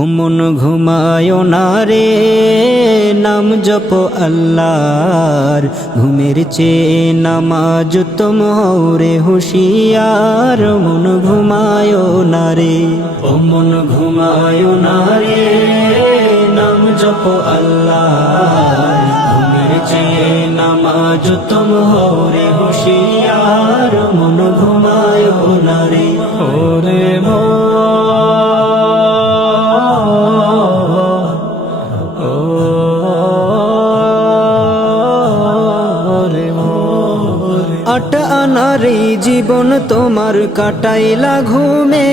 ও মন ঘুমায় না রে, নাম জপ আল্লাহর, ঘুমের চেয়ে নামাজ তুম হও রে হুঁশিয়ার। ও মন ঘুমায় না রে, ও মন ঘুমায় না রে, নাম জপ আল্লাহর, ঘুমের চেয়ে নামাজ তুম হও রে হুঁশিয়ার। ও মন ঘুমায় না রে, ওরে আট আনারে জীবন তোমার কাটাইলা ঘুমে,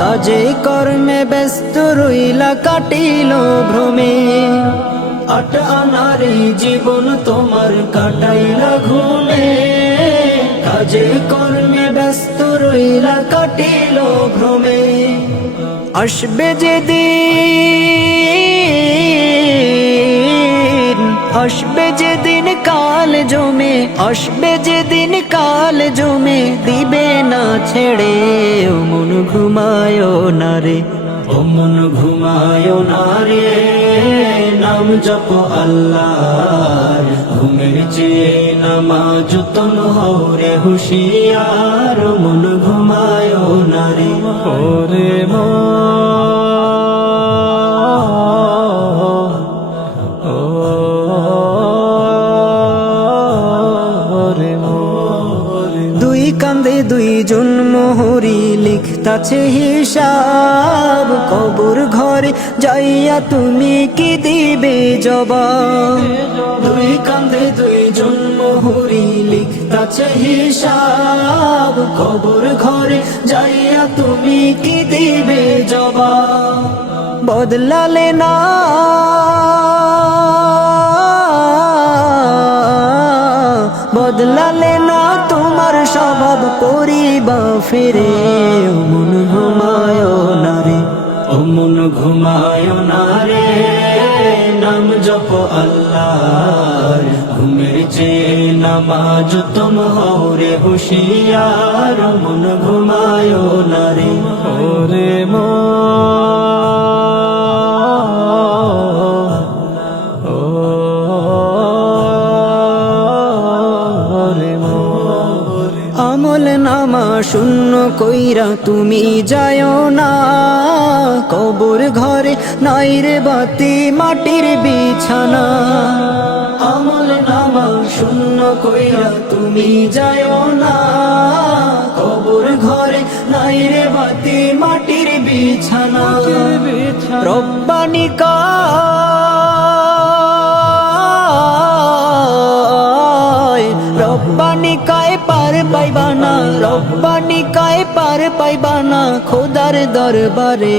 কাজে কর্মে ব্যস্ত রইলা কাটিল ভ্রমে। আট আনারে জীবন তোমার কাটাইলা ঘুমে, কাজে কর্মে ব্যস্ত রইলা কাটিল ভ্রমে। আসবে যেদিন, আসবে যেদিন কাল জমে, আসবে যেদিন কাল জমে, দিবে না ছেড়ে। ও মন ঘুমায় না রে, ও মন ঘুমায় না রে, নাম জপ আল্লাহর, ঘুমের চেয়ে নামাজ তুম হও রে হুঁশিয়ার। ও মন ঘুমায় না রে, ওরে দুই কান্দে দুইজন মোহরি লিখতাছে হিসাব, কবর ঘরে যাইয়া তুমি কি দিবে জবাব। দুই কান্দে দুইজন মোহরি লিখতাছে হিসাব, কবর ঘরে যাইয়া তুমি কি দিবে জবাব। বদলালে না, বদলালে না তোমার স্বভাব, করিবা ফিরে। ও মন ঘুমায় না রে, ও মন ঘুমায় না রে, নাম জপ আল্লাহর, ঘুমের চেয়ে নামাজ তুম হও রে হুঁশিয়ার। ও মন ঘুমায় না রে, ওরে আমল নামা শূন্য কইরা তুমি যাও না, কবর ঘরে নাই রে বাতি মাটির বিছানা। আমল নামা শূন্য কইরা তুমি যাও না, কবর ঘরে নাই রে বাতি মাটির বিছানা। রব্বানি রব্বানি কায় পার পাইবানা, রব্বানি কায় পার পাইবানা খোদার দরবারে।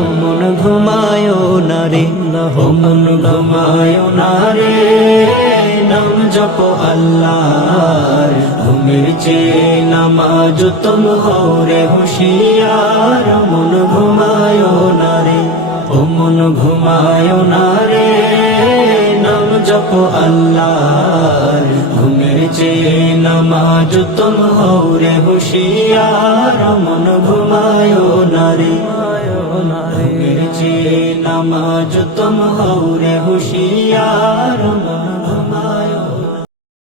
ও মন ঘুমায় না রে, ও মন ঘুমায় না রে, নাম জপ আল্লাহর, ঘুমের চেয়ে নামাজ তুম হও রে হুঁশিয়ার। ও মন ঘুমায় না রে, ও মন ঘুমায় না রে, নাম জপ আল্লাহর, ঘুমের চেয়ে নামাজ তুম হও রে হুঁশিয়ার। ও মন ঘুমায় না রে, ঘুমের চেয়ে নামাজ তুম হও রে হুঁশিয়ার।